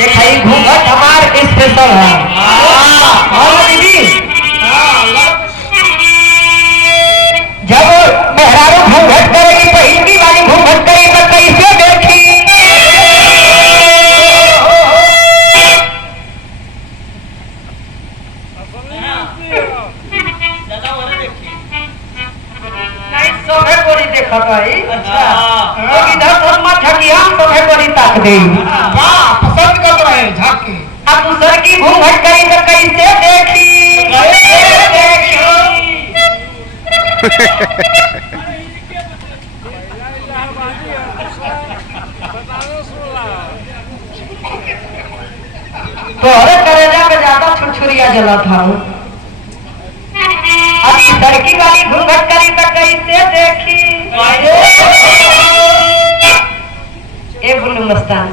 दिखाई घूंघट हमार स्पेशल है। और दीदी जब मेहरारू घूंघट करेगी तो हिंदी वाली घूंघट करेगी तो कैसे देखी। नहीं सोभे बोरी देखा भाई। अच्छा इधर तो मत झकी हम सोभे बोरी ताक दे। वाह पसंद कर रहे हैं झाके। अब दूसर की घूंघट करी तो कैसे देखी। कैसे देखी। तोहरे कलेजा पे ज्यादा छुरछुरिया जला था। अब लड़की वाली घूंघट करी तो कैसे देखी। ए बुल्लू मस्तान